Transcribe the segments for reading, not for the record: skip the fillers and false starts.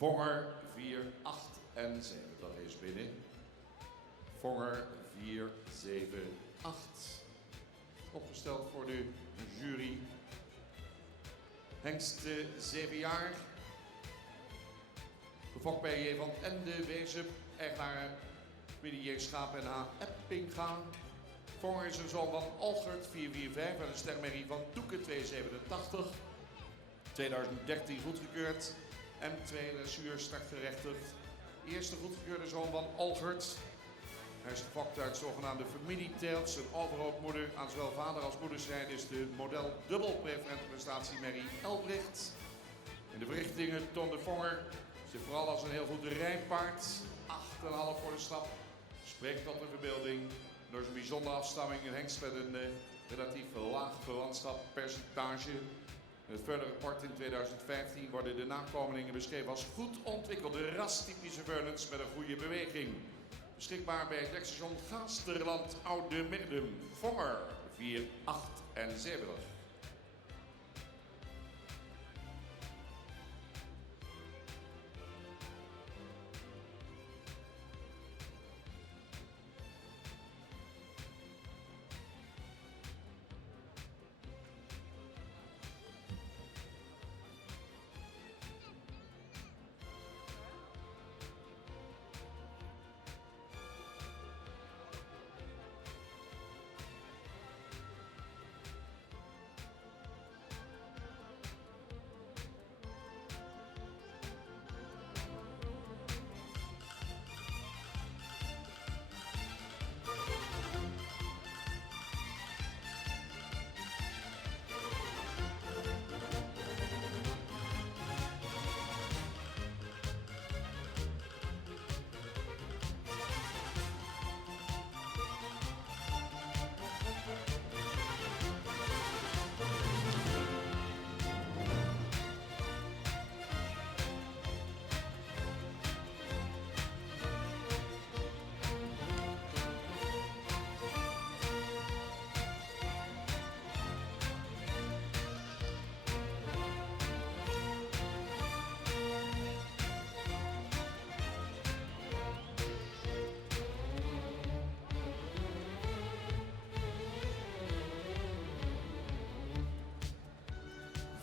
Vonger 478, dat is binnen. Vonger 478. Opgesteld voor de jury. Hengst 7 jaar. Gefokt bij J. van Ende, Wezen, eigenaar familie J. Schaap en H. Eppinga. Vonger is een zoon van Algert 445 en een stermerrie van Doeken 287. 2013 goedgekeurd. M2 dressuur startgerechtigd. Eerste goedgekeurde zoon van Algert. Hij is gefokt uit zogenaamde familieteelt. Zijn overgrootmoeder aan zowel vader als moederszijde is de model dubbel preferente prestatiemerrie Elbricht. In de verrichtingen toonde Vonger zich vooral als een heel goed rijpaard. 8,5 voor de stap. Spreekt tot de verbeelding door zijn bijzondere afstamming. Een hengst met een relatief laag verwantschappercentage. In het verder rapport in 2015 worden de nakomelingen beschreven als goed ontwikkelde rastypische veulens met een goede beweging. Beschikbaar bij het dekkstation Gaasterland Oude Merdum. Vonger 478.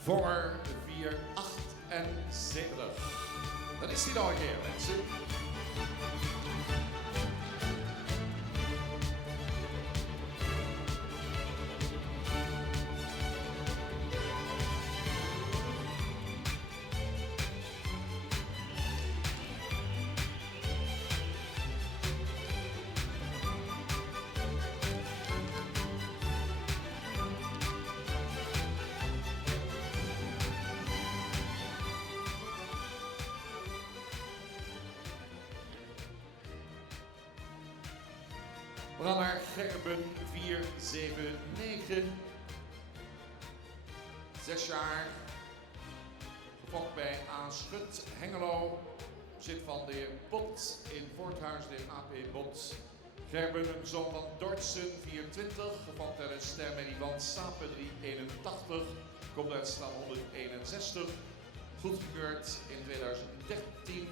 Vonger 478. Dat is hij nog een keer, mensen. We gaan naar Gerben 479. 6 jaar. Gefokt bij A. Schut, Hengelo. Bezit van de heer Bot in Voorthuis, de heer A.P. Bot. Gerben, een zoon van Dortsen 24. Gefokt uit het stermerrie van Sapen 381. Komt uit stam 161. Goedgekeurd in 2013.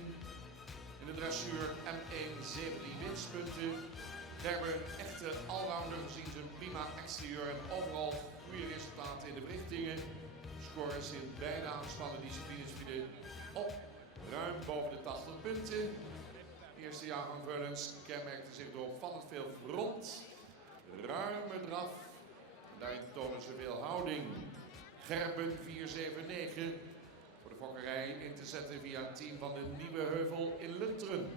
In de dressuur M1 17 winstpunten. Gerben, een echte allrounder gezien zijn prima exterieur en overal goede resultaten in de berichtingen. Scores in beide aangespannen disciplines vielen op ruim boven de 80 punten. De eerste jaargang Veulens kenmerkte zich door opvallend veel front, ruime draf. Daarin tonen ze veel houding. Gerben 479 voor de fokkerij in te zetten via het team van de Nieuwe Heuvel in Lunteren.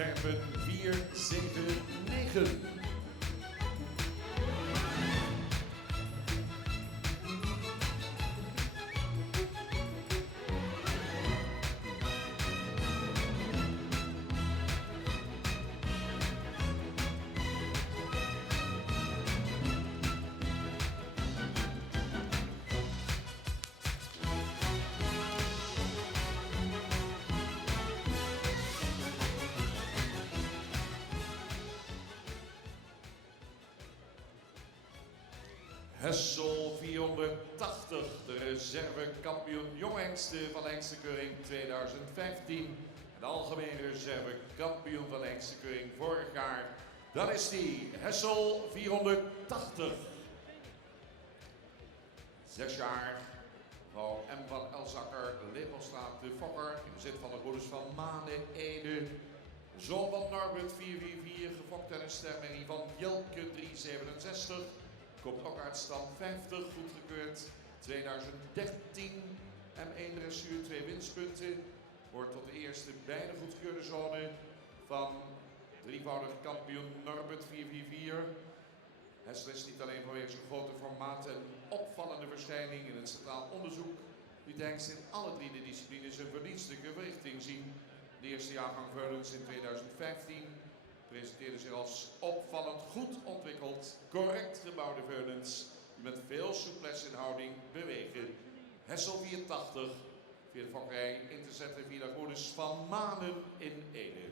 Gerpen 479. Hessel 480, de reservekampioen jonghengsten van Hengstenkeuring 2015. De algemeen reservekampioen van Hengstenkeuring vorig jaar. Dat is die, Hessel 480. 6 jaar, mevrouw M. van Elzakker, Lepelstraat de Fokker, in bezit van de broeders van Manen, Ede. Zoon van Norbert 444, gefokt en een stermerrie van Jelke 367. Komt ook uit stand 50, goedgekeurd 2013. M1 dressuur, 2 winstpunten. Wordt tot de eerste bijna goedgekeurde zone van drievoudig kampioen Norbert 444. Hessel is niet alleen vanwege zijn grote formaat en opvallende verschijning in het centraal onderzoek. Die hengst in alle 3 de disciplines een verdienstelijke verrichting zien. De eerste jaargang Veulens in 2015 presenteerde zich als opvallend goed ontwikkeld, correct gebouwde veulens die met veel souplesse in houding bewegen. Hessel 480, via de fokkerij in te zetten via de broeders van Manen in Ede.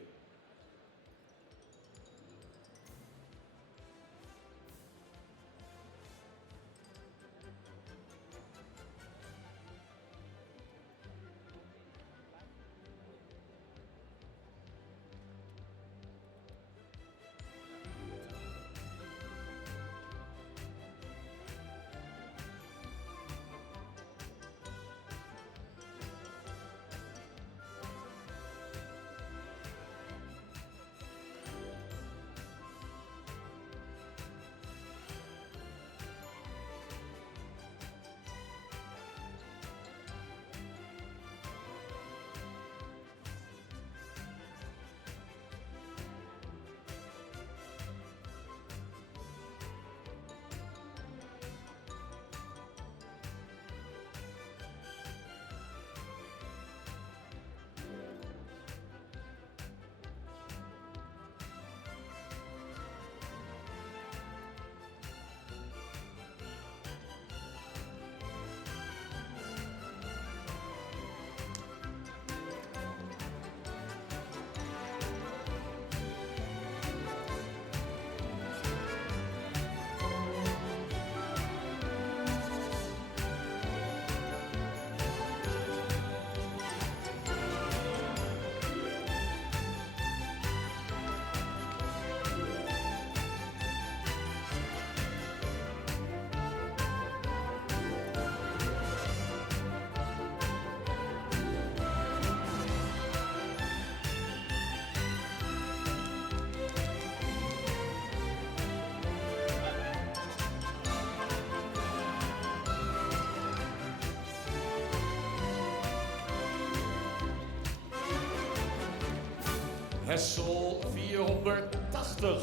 Hessel 480.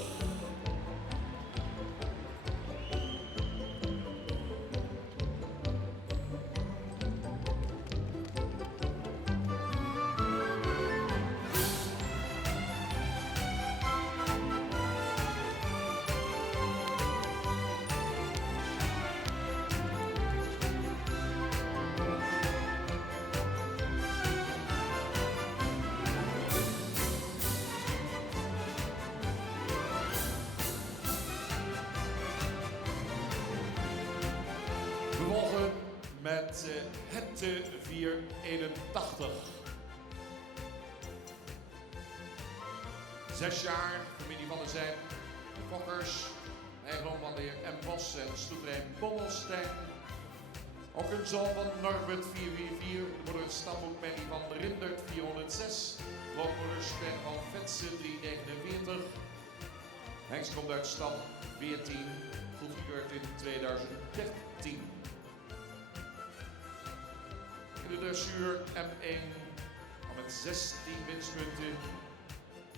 Vervolgen met het 481. 6 jaar, familie van der Zijp, de Fokkers, eigendom van de heer M. Bos en stoeterij Bommelstein. Ook een zoon van Norbert 444, moeder het stamboek Penny van Rindert 406, grootmoeder Sven van Vetsen 349. Hengst komt uit stam 14, goedgekeurd in 2013. In de dressuur M1 al met 16 winstpunten.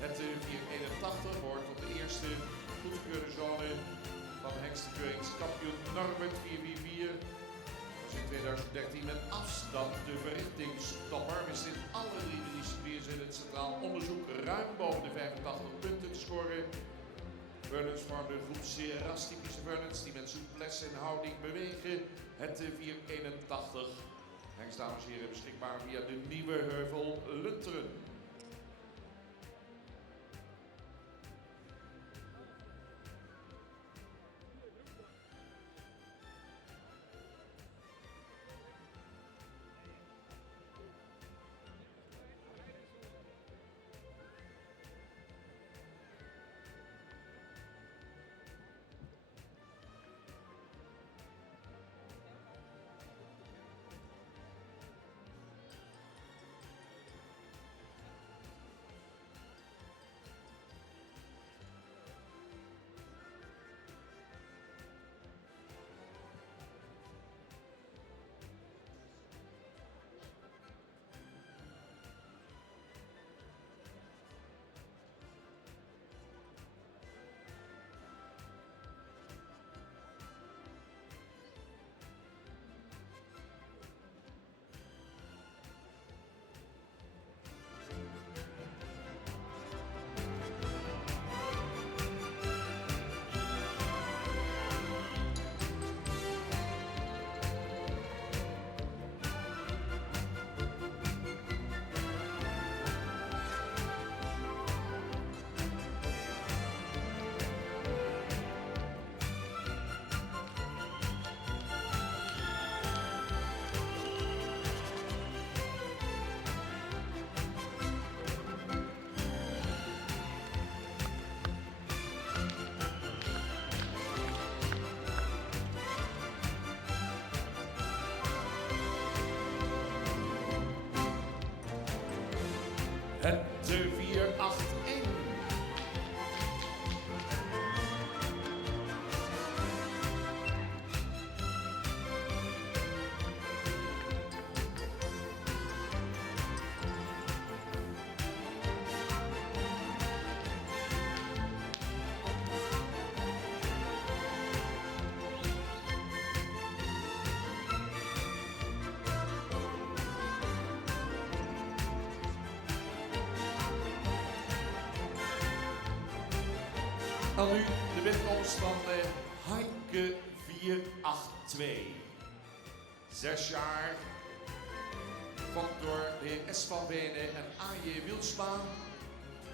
Het 481 hoort tot de eerste goedgekeurde zone van hengstekeuringskampioen Norbert 444. Was in 2013 met afstand de verrichtingstopper. Wist in alle drie de disciplines in het centraal onderzoek ruim boven de 85 punten te scoren. Furnace vormde een groep zeer rastypische furnace die met souplesse en houding bewegen. Het 481. Hengst, dames en heren, beschikbaar via de Nieuwe Heuvel Lunteren. Het 481. Dan nu de binnenkomst van Heike 482. 6 jaar. Volgt door de heer S. van Wenen en A.J. Wielsma.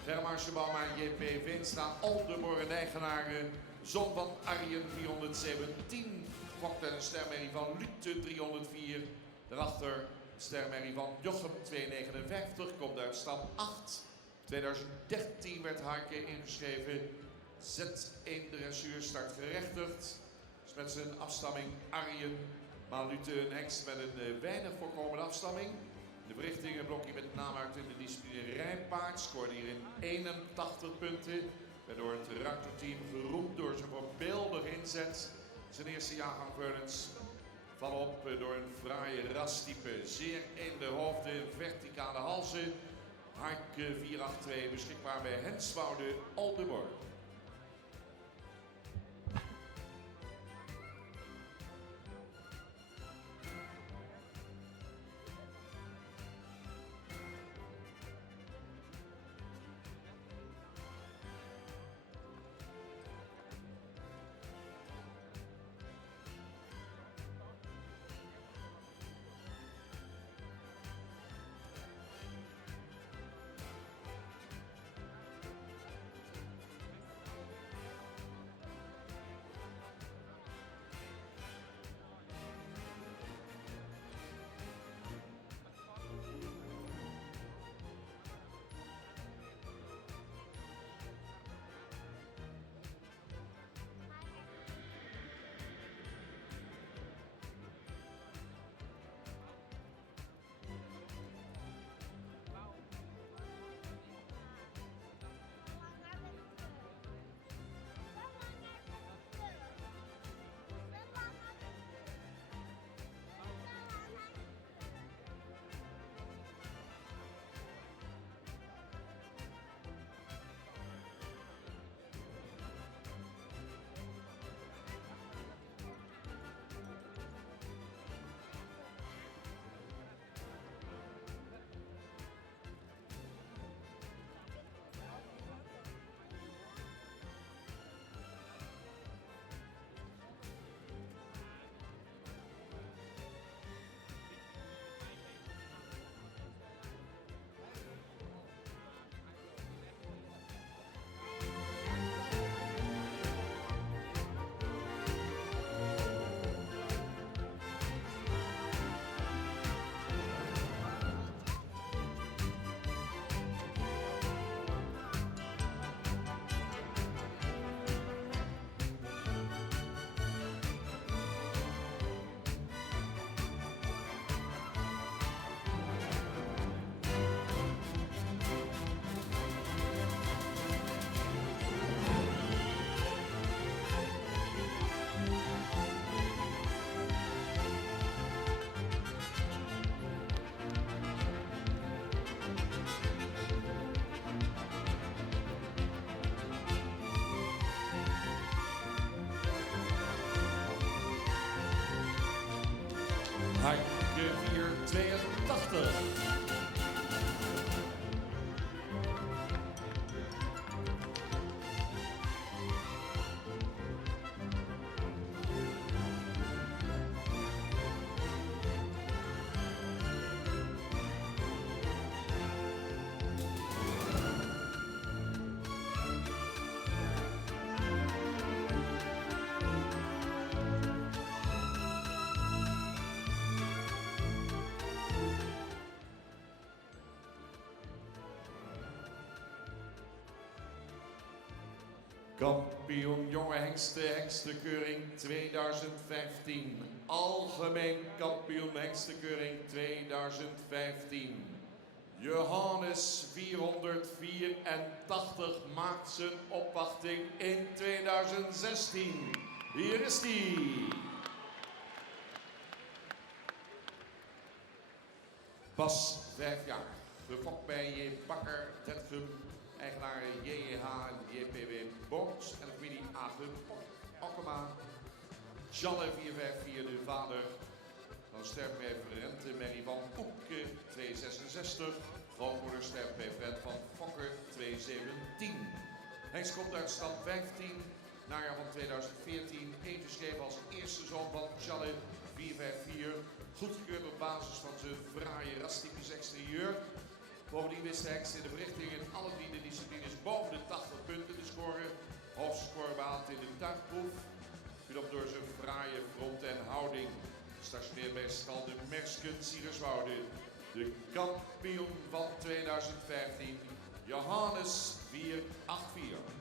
Germaarse Bouwman J.P. Veenstra, Oldenborg en Eigenaren. Zon van Arjen 417. Fokt en een stermerrie van Lute 304. Daarachter stermerrie van Jochem 259. Komt uit stam 8. 2013 werd Heike ingeschreven. Z1 dressuur start gerechtigd. Dus met zijn afstamming Arjen. Maar Lute een hengst met een weinig voorkomende afstamming. De verrichting een blokje met naam uit in de discipline rijpaard. Scoorde hierin 81 punten. Werd door het ruiterteam geroemd door zijn voorbeeldige inzet. Zijn eerste jaargang Furnace. Val op door een fraaie rastype. Zeer edele hoofden, verticale halzen. Heike 482 beschikbaar bij Henswoude Oldenborg. Heike 482. Kampioen jonge hengstenkeuring 2015. Algemeen kampioen hengstenkeuring 2015. Johannes 484 maakt zijn opwachting in 2016. Hier is die. Pas 5 jaar. Gefokt bij J. Bakker, Tetgum, eigenaar JEH en JPW Boorts en familie Agum Okkema. Jalle 454, de vader van sterfreferent Mary van Oepke 266. Grootmoeder sterfreferent van Fokker 217. Hij komt uit stand 15, najaar van 2014. Ingeschreven als eerste zoon van Jalle 454. Goedgekeurd op basis van zijn fraaie rastypisch exterieur. Bovendien wist de hengst in de verrichting in alle 3 disciplines boven de 80 punten te scoren. Hoogste score behaald in de tuigproef. Hierop door zijn fraaie front en houding. Gestationeerd bij stal de Mersken Siegerswoude. De kampioen van 2015, Johannes 484.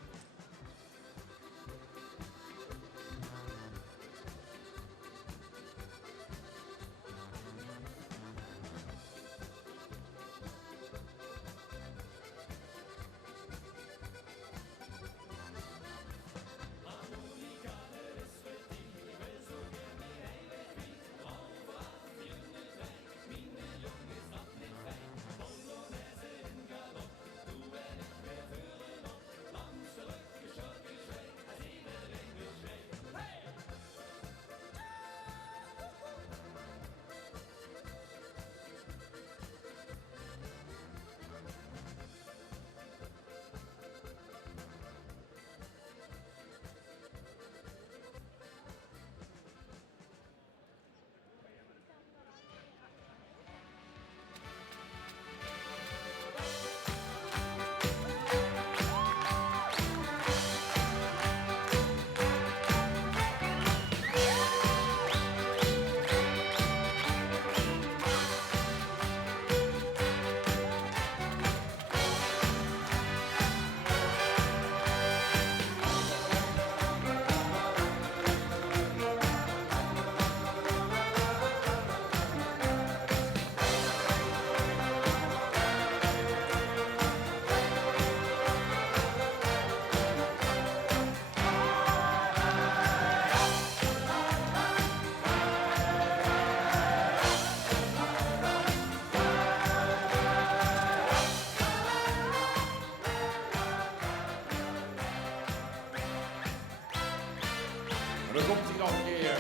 En dan komt hij nog een keer.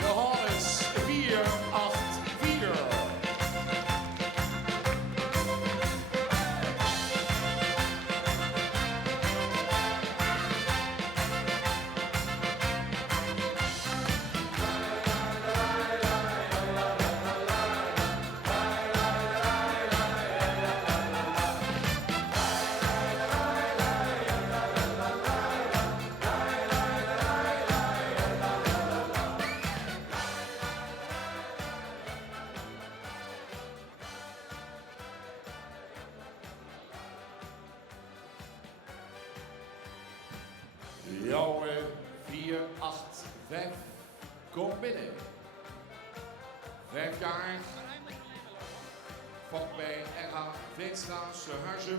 Johannes 484. Jouwe 485, kom binnen. 5 jaar. Vak bij RH Veenstra, Harzum.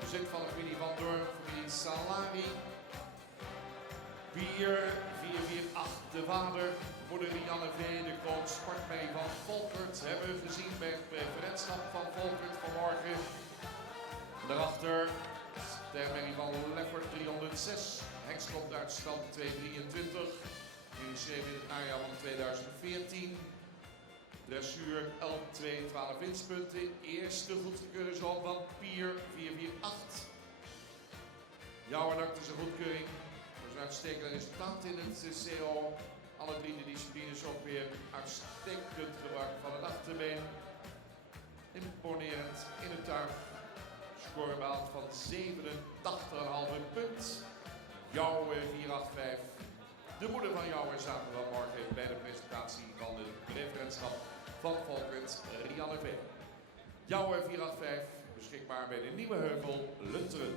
Bezit van de familie Van Dorp, familie Salari. 4448, de vader. Moeder Rianne V, de coach sportmee van Volkert. Hebben we gezien bij het preferentschap van Volkert vanmorgen. Daarachter stermerrie van Leffert 306. Hengst komt uit stand 223. Ingeschreven in het najaar van 2014. Dressuur L2 12 winstpunten. Eerste goedgekeurde zoon van Pier 448. Jouwernak is een goedkeuring. Dat is een uitstekend resultaat in het CO. Alle drie de disciplines ook weer uitstekend gebruik van het achterbeen. Imponerend in het tuig. Score behaald van 87,5 punt. Jouwe 485. De moeder van Jouwe zaten morgen bij de presentatie van het referentschap van Volkert Rianne V. Jouwe 485 beschikbaar bij de Nieuwe Heuvel Lunteren.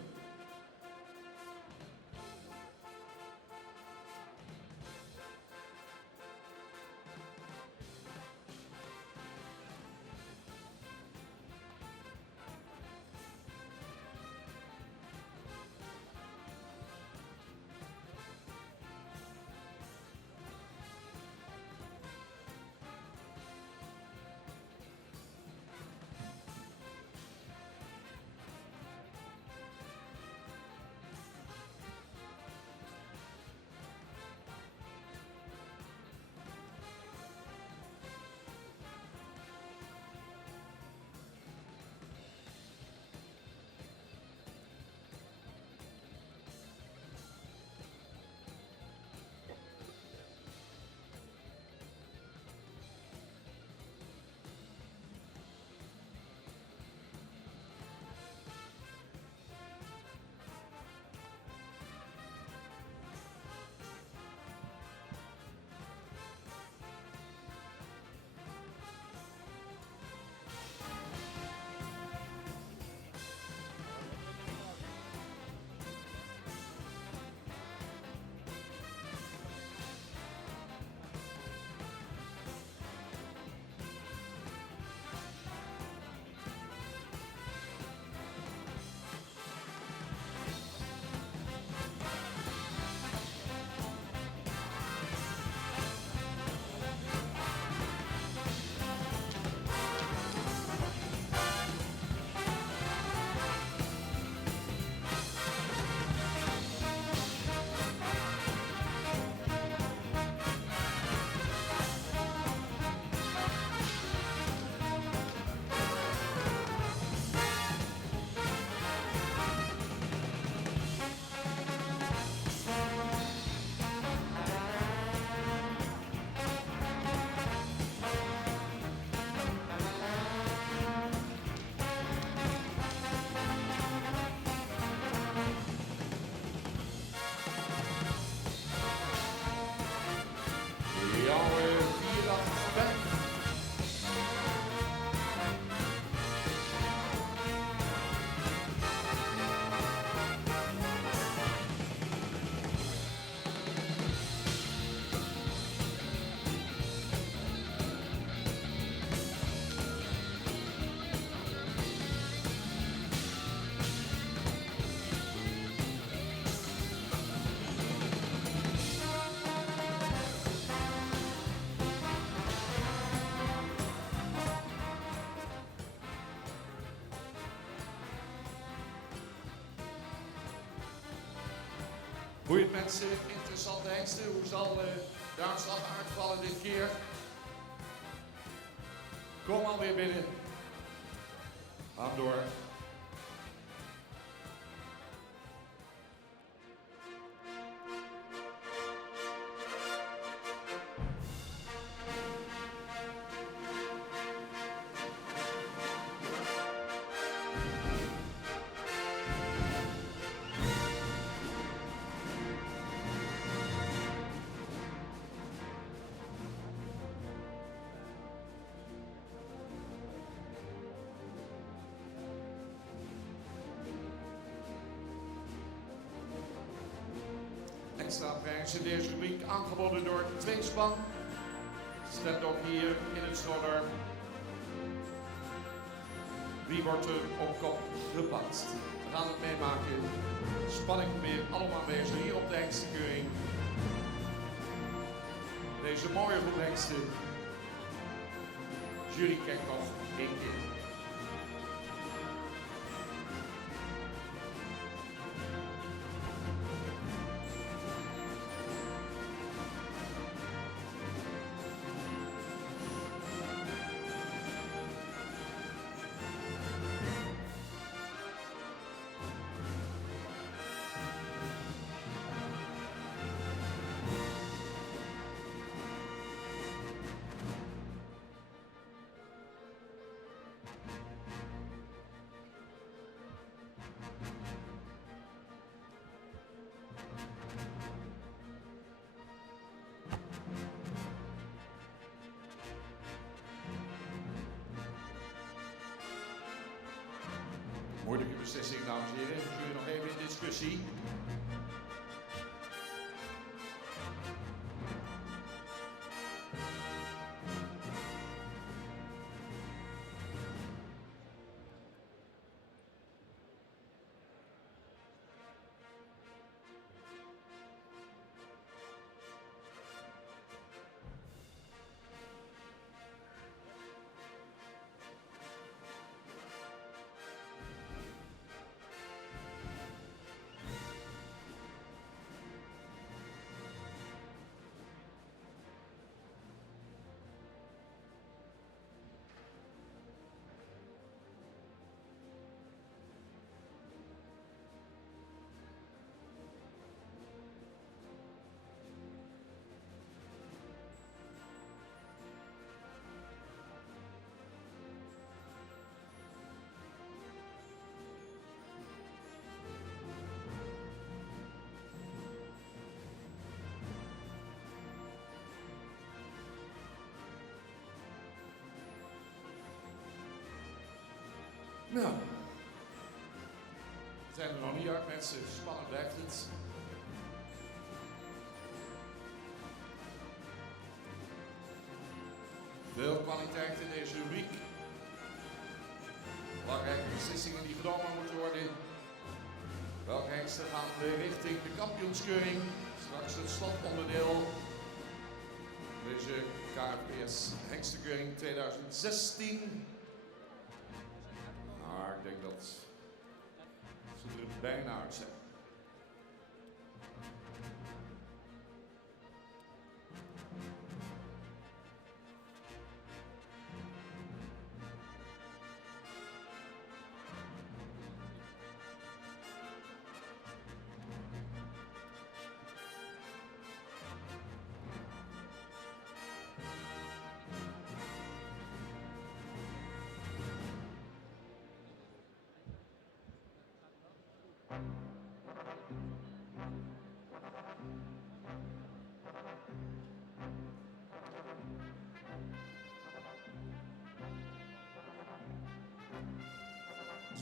Goeie mensen, interessante hengsten. Hoe zal de uitslag uitvallen dit keer? Kom alweer binnen. Gaan door. Extra prijs in deze rubriek aangeboden door Tweespan. Stemt ook hier in het Snodder. Wie wordt er op kop gepakt? We gaan het meemaken. Spanning weer allemaal aanwezig hier op de hengstenkeuring. Deze mooie groep hengsten. Jury kijkt nog één keer. Moeilijke beslissing, dames en heren. Jullie nog even in discussie. Nou, we zijn er nog niet uit, mensen. Spannend blijft het. Veel kwaliteit in deze rubriek. Belangrijke beslissingen die genomen moeten worden. Welke hengsten gaan richting de kampioenskeuring? Straks het slotonderdeel. Deze KFPS hengstenkeuring 2016. Maar ik denk dat ze er bijna uit zijn.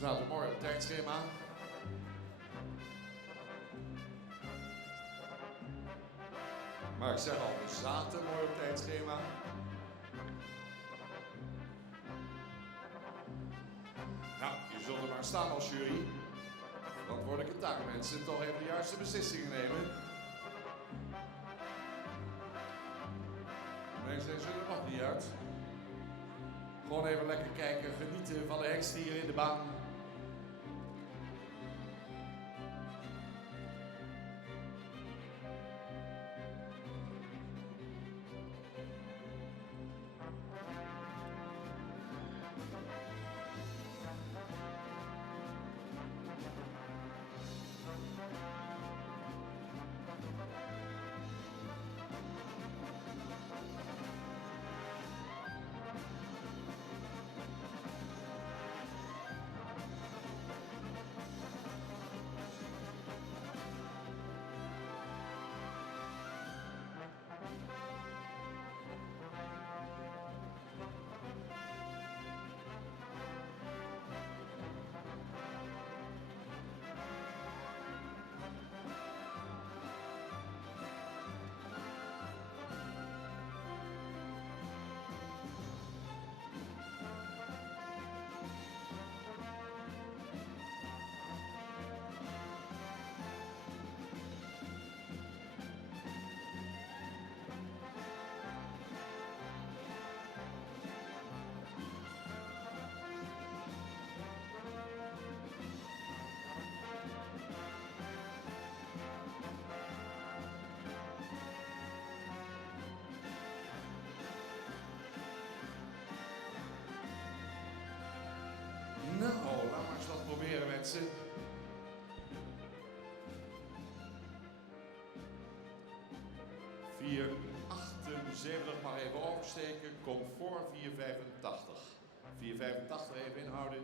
Het is een mooi tijdschema. Maar ik zeg al, we zaten mooi op tijdschema. Nou, je zult er maar staan als jury. Verantwoordelijke taak, mensen, toch even de juiste beslissingen nemen. Mensen zijn er nog niet uit. Gewoon even lekker kijken, genieten van de hengsten hier in de baan. Nou, laten we eens wat proberen, mensen. Vier 78 mag even oversteken. Comfort 485. 485 even inhouden.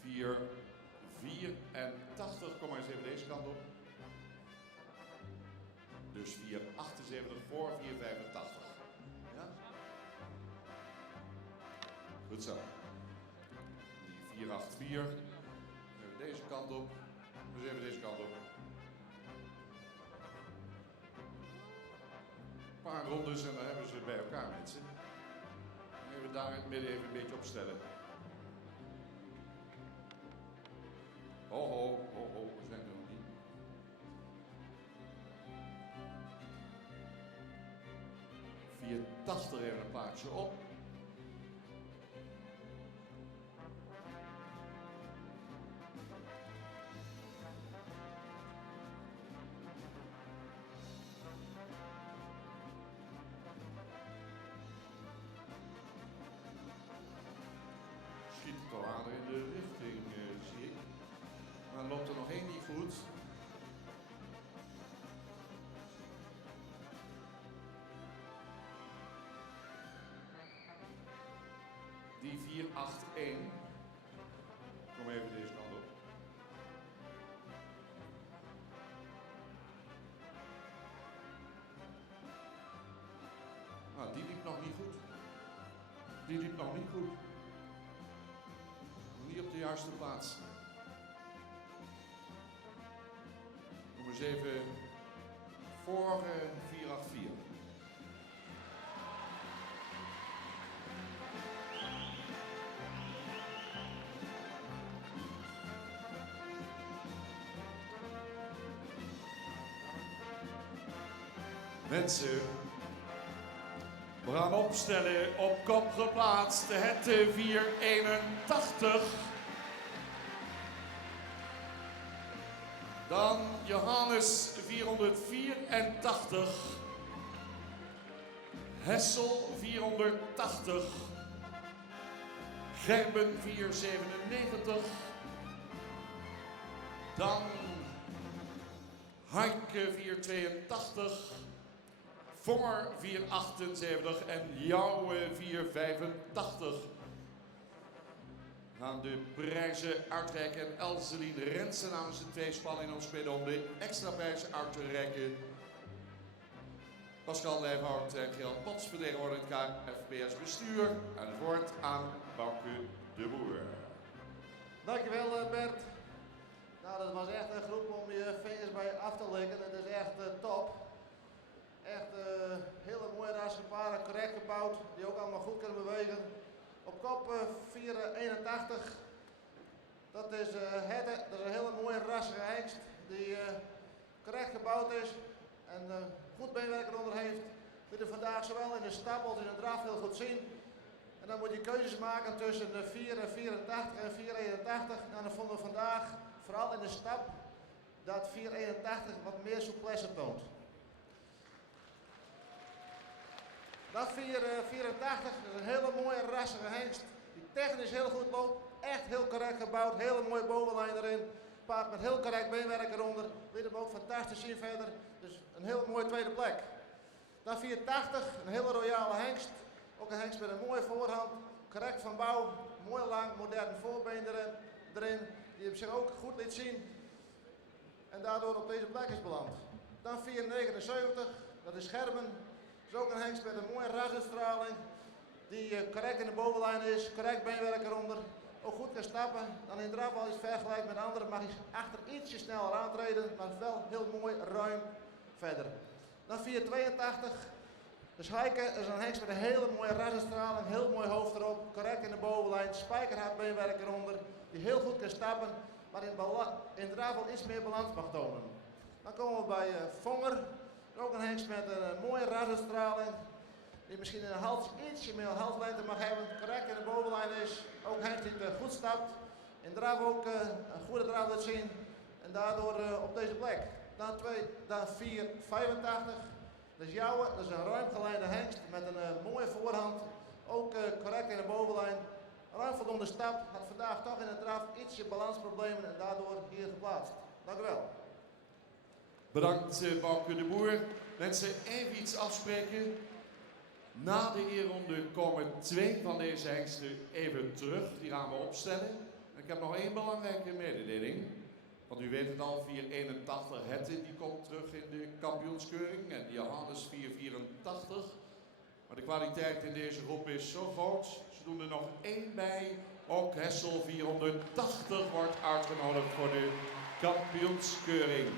Vier 84, kom maar eens even deze kant op. Dus 478 voor 485. Goed zo. Die 484. Even deze kant op. Dus even deze kant op. Een paar rondes en dan hebben ze bij elkaar, mensen. Even daar in het midden even een beetje opstellen. Ho, ho, ho, ho, we zijn er nog niet. ...480 even een plaatje op. Schiet het al aan in de richting, zie ik. Maar loopt er nog één niet goed. Die 481. Kom even deze kant op. Nou, die liep nog niet goed. Die liep nog niet goed. Niet op de juiste plaats. Kom eens even voor 484. Mensen, we gaan opstellen, op kop geplaatst, het 481. Dan Johannes 484. Hessel 480. Gerben 497. Dan Heike 482. Vonger 478 en Jouwe 485. We gaan de prijzen uitreiken en Elselien Rensen namens de twee spannen in ons midden om de extra prijzen uit te reiken. Pascal Leijfhout en Gerald Pots vertegenwoordigt het KFPS bestuur en het woord aan Bouke de Boer. Dankjewel Bert. Nou, dat was echt een groep om je vingers bij af te likken. Het is echt top. Echt hele mooie rassen paren, correct gebouwd, die ook allemaal goed kunnen bewegen. Op kop 481. Dat is een hele mooie rassige hengst die correct gebouwd is en goed beenwerk eronder heeft. Die er vandaag zowel in de stap als in de draf heel goed zien. En dan moet je keuzes maken tussen de 484 en 481. Nou, dan vonden we vandaag, vooral in de stap, dat 481 wat meer souplesse toont. Dat 484 is een hele mooie rassige hengst, die technisch heel goed loopt, echt heel correct gebouwd, hele mooie bovenlijn erin, paard met heel correct beenwerk eronder, liet hem ook fantastisch zien verder, dus een hele mooie tweede plek. Dan 480, een hele royale hengst, ook een hengst met een mooie voorhand, correct van bouw, mooi lang, modern voorbeen erin, die hem zich ook goed liet zien en daardoor op deze plek is beland. Dan 479, dat is Gerben. Dat is ook een hengst met een mooie rasuitstraling, die correct in de bovenlijn is, correct beenwerk eronder, ook goed kan stappen. Dan in draf al iets vergelijkt met anderen mag hij achter ietsje sneller aantreden, maar wel heel mooi ruim verder. Dan 482, dus Heike is een hengst met een hele mooie rasuitstraling, heel mooi hoofd erop, correct in de bovenlijn, spijkerhard beenwerk eronder, die heel goed kan stappen, maar in draf al iets meer balans mag tonen. Dan komen we bij Vonger. Ook een hengst met een mooie rasuitstraling, die misschien in de hals ietsje meer halslengte mag hebben, correct in de bovenlijn is. Ook hengst die goed stapt, in draf ook een goede draf laat zien en daardoor op deze plek. Dan 485, dat is Jouwe, dat is een ruim geleide hengst met een mooie voorhand, ook correct in de bovenlijn. Ruim voldoende stap, had vandaag toch in de draf ietsje balansproblemen en daardoor hier geplaatst. Dank u wel. Bedankt Bouke de Boer. Mensen, even iets afspreken. Na de eerronde komen twee van deze hengsten even terug. Die gaan we opstellen. En ik heb nog één belangrijke mededeling. Want u weet het al, 481 Hette, die komt terug in de kampioenskeuring. En Johannes 484. Maar de kwaliteit in deze groep is zo groot. Ze doen er nog 1 bij. Ook Hessel 480 wordt uitgenodigd voor de kampioenskeuring.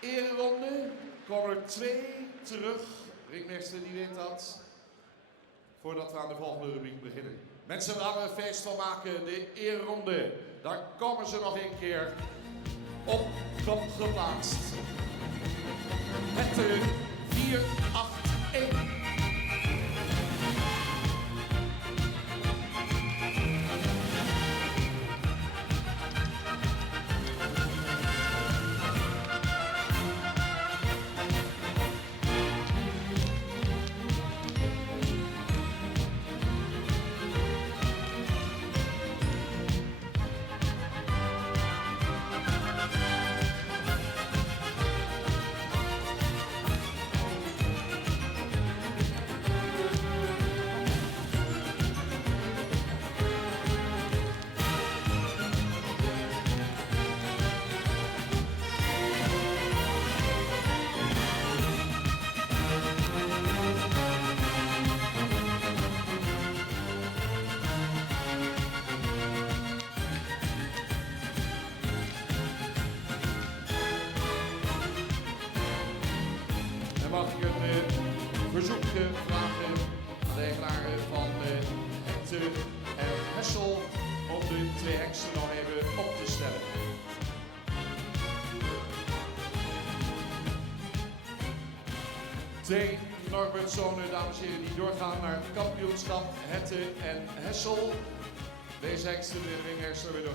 Ereronde, komen er 2 terug. Ringmeester die weet dat. Voordat we aan de volgende rubriek beginnen. Mensen, we gaan er een feest van maken. De ereronde, daar komen ze nog 1 keer op kop geplaatst. Het 481. En mag ik een verzoek vragen aan de eigenaren van Hekte en Hessel om de 2 hengsten nog even op te stellen. Twee Norbertzonen, dames en heren, die doorgaan naar het kampioenschap Hekte en Hessel. Deze hengsten, de ringmeester weer door.